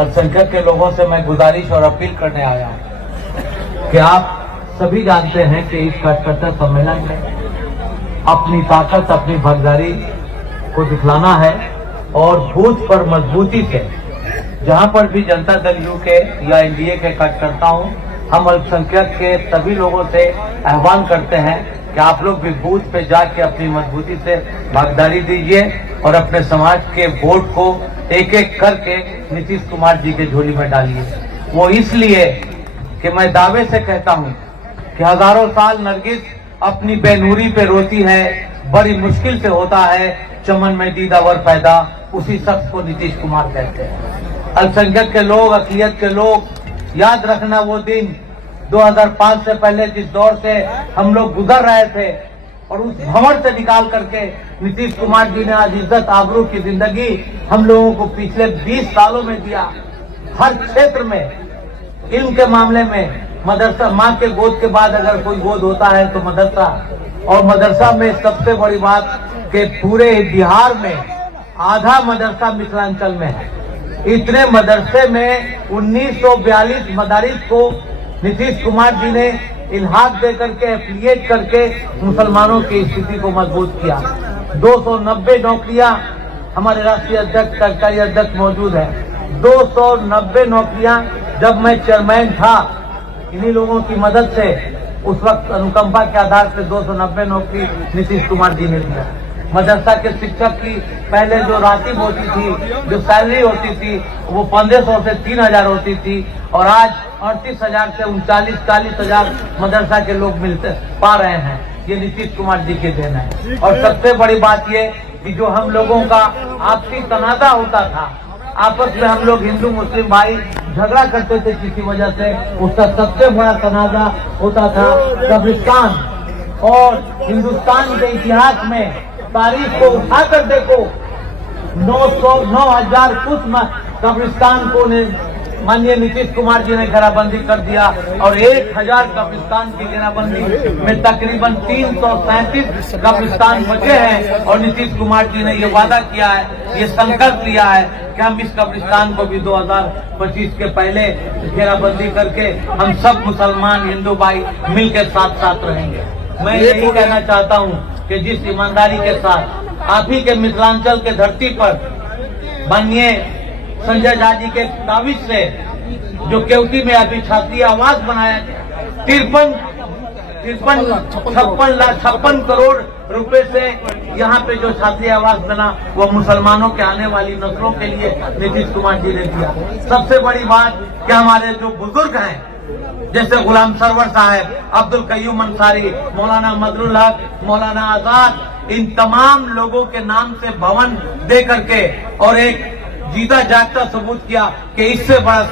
अल्पसंख्यक के लोगों से मैं गुजारिश और अपील करने आया हूं कि आप सभी जानते हैं कि इस कार्यकर्ता सम्मेलन में अपनी ताकत, अपनी भागीदारी को दिखलाना है और बूथ पर मजबूती से जहां पर भी जनता दल यू के या एनडीए के कार्यकर्ता हूं, हम अल्पसंख्यक के सभी लोगों से आह्वान करते हैं कि आप लोग भी बूथ पे जाके अपनी मजबूती से भागीदारी दीजिए और अपने समाज के वोट को एक एक करके नीतीश कुमार जी के झोली में डालिए। वो इसलिए कि मैं दावे से कहता हूं कि हजारों साल नरगिस अपनी बेनूरी पे रोती है, बड़ी मुश्किल से होता है चमन में दीदावर पैदा, उसी शख्स को नीतीश कुमार कहते हैं। अल्पसंख्यक के लोग, अकलियत के लोग, याद रखना वो दिन 2005 से पहले जिस दौर से हम लोग गुजर रहे थे और उस भंवर से निकाल करके नीतीश कुमार जी ने आज इज्जत आबरू की जिंदगी हम लोगों को पिछले 20 सालों में दिया। हर क्षेत्र में, इल्म के मामले में मदरसा, माँ के गोद के बाद अगर कोई गोद होता है तो मदरसा, और मदरसा में सबसे बड़ी बात कि पूरे बिहार में आधा मदरसा मिथिलांचल में है। इतने मदरसे में 1942 मदारिस को नीतीश कुमार जी ने इल्हाक दे करके, एफिलिएट करके मुसलमानों की स्थिति को मजबूत किया। 290 नौकरियां, हमारे राष्ट्रीय अध्यक्ष, कार्यकारी अध्यक्ष मौजूद है, 290 नौकरियां जब मैं चेयरमैन था, इन्हीं लोगों की मदद से उस वक्त अनुकंपा के आधार से 290 नौकरी नीतीश कुमार जी ने दिया। मदरसा के शिक्षक की पहले जो राशि होती थी, जो सैलरी होती थी, वो 1500 से 3000 होती थी और आज 38,000 से 39,000 मदरसा के लोग पा रहे हैं। ये नीतीश कुमार जी के देन है। और सबसे बड़ी बात ये कि जो हम लोगों का आपसी तनाजा होता था, आपस में हम लोग हिंदू मुस्लिम भाई झगड़ा करते थे किसी वजह से, उसका सबसे बड़ा तनाजा होता था कब्रिस्तान। और हिंदुस्तान के इतिहास में तारीख को उठाकर देखो, 9,000 कुछ कब्रिस्तान को माननीय नीतीश कुमार जी ने घेराबंदी कर दिया और 1000 कब्रिस्तान की घेराबंदी में तकरीबन 337 कब्रिस्तान बचे हैं। और नीतीश कुमार जी ने ये वादा किया है, ये संकल्प लिया है कि हम इस कब्रिस्तान को भी 2025 के पहले घेराबंदी करके हम सब मुसलमान हिंदू भाई मिलकर साथ साथ रहेंगे। मैं यही कहना चाहता हूँ कि जिस ईमानदारी के साथ आप ही के मिथिलांचल के धरती पर माननीय संजय झा जी के ताबीज से जो केवटी में अभी छात्री आवास बनाया गया, 56 करोड़ रुपए से यहाँ पे जो छात्री आवास बना, वो मुसलमानों के आने वाली नस्लों के लिए नीतीश कुमार जी ने दिया। सबसे बड़ी बात कि हमारे जो बुजुर्ग हैं जैसे गुलाम सरवर साहब, अब्दुल कयूम अंसारी, मौलाना मदरुल हक, मौलाना आजाद, इन तमाम लोगों के नाम से भवन दे करके और एक जीता जागता सबूत किया कि इससे बड़ा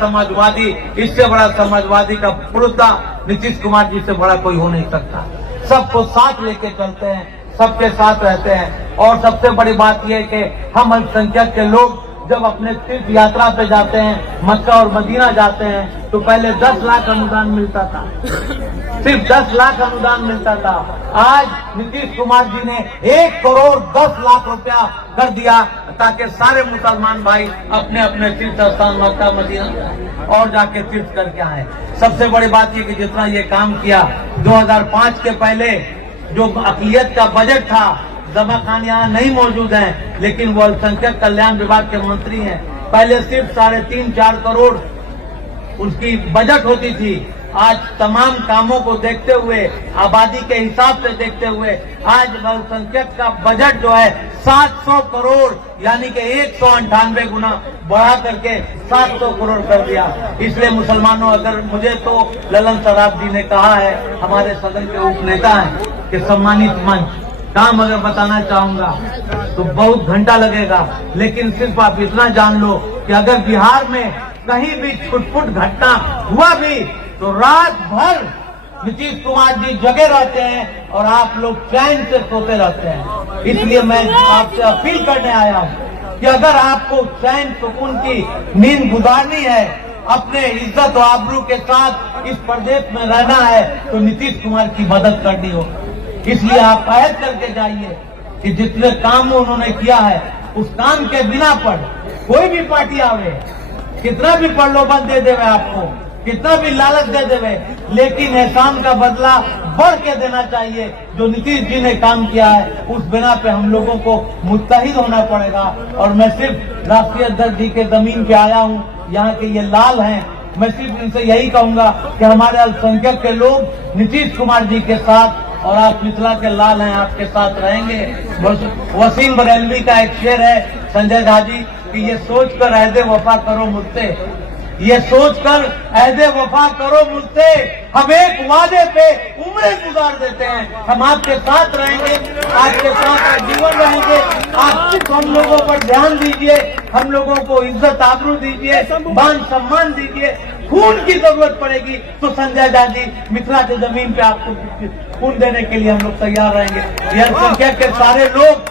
समाजवादी का पुरुषा नीतीश कुमार जी से बड़ा कोई हो नहीं सकता। सबको साथ लेके चलते हैं, सबके साथ रहते हैं। और सबसे बड़ी बात यह है कि हम अल्पसंख्यक के लोग जब अपने तीर्थ यात्रा पे जाते हैं, मक्का और मदीना जाते हैं, तो पहले 10 लाख अनुदान मिलता था, सिर्फ 10 लाख अनुदान मिलता था। आज नीतीश कुमार जी ने 1 करोड़ 10 लाख रुपया कर दिया ताकि सारे मुसलमान भाई अपने अपने तीर्थ स्थान मक्का मदीना और जाके तीर्थ करके आए। सबसे बड़ी बात ये कि जितना ये काम किया, 2005 के पहले जो अक़लियत का बजट था, जमा खान यहाँ नहीं मौजूद हैं, लेकिन वो अल्पसंख्यक कल्याण विभाग के मंत्री हैं। पहले सिर्फ 3.5-4 करोड़ उसकी बजट होती थी। आज तमाम कामों को देखते हुए, आबादी के हिसाब से देखते हुए, आज अल्पसंख्यक का बजट जो है 700 करोड़ यानी कि 198 गुना बढ़ा करके 700 करोड़ कर दिया। इसलिए मुसलमानों, अगर मुझे तो ललन सराफ जी ने कहा है, हमारे सदन के उप नेता हैं, कि सम्मानित मंच काम अगर बताना चाहूंगा तो बहुत घंटा लगेगा, लेकिन सिर्फ आप इतना जान लो कि अगर बिहार में कहीं भी छुटपुट घटना हुआ भी तो रात भर नीतीश कुमार जी जगे रहते हैं और आप लोग चैन से सोते रहते हैं। इसलिए मैं आपसे अपील करने आया हूँ कि अगर आपको चैन सुकून की नींद गुजारनी है, अपने इज्जत और आबरू के साथ इस प्रदेश में रहना है, तो नीतीश कुमार की मदद करनी हो। इसलिए आप अहद करके जाइए कि जितने काम उन्होंने किया है, उस काम के बिना पर कोई भी पार्टी आवे, कितना भी प्रलोभन दे देवे आपको, कितना भी लालच दे देवे, लेकिन एहसान का बदला बढ़ के देना चाहिए। जो नीतीश जी ने काम किया है उस बिना पे हम लोगों को मुत्तहिद होना पड़ेगा। और मैं सिर्फ राष्ट्रीय अध्यक्ष जी के जमीन पे आया हूँ, यहाँ के ये लाल हैं, मैं सिर्फ इनसे यही कहूंगा कि हमारे अल्पसंख्यक के लोग नीतीश कुमार जी के साथ, और आप मिथिला के लाल हैं, आपके साथ रहेंगे। वसीम बरेलवी का एक शेर है संजय झा जी कि ये सोचकर अहदे वफा करो मुझसे, ये सोचकर अहदे वफा करो मुझसे, हम एक वादे पे उम्रें गुजार देते हैं। हम आपके साथ रहेंगे, आपके साथ जीवन रहेंगे। आप हम लोगों पर ध्यान दीजिए, हम लोगों को इज्जत आबरू दीजिए, मान सम्मान दीजिए। खून की जरूरत पड़ेगी तो संजय झा जी मिथिला की जमीन पे आपको खून देने के लिए हम लोग तैयार रहेंगे। ये अल्पसंख्यक के सारे लोग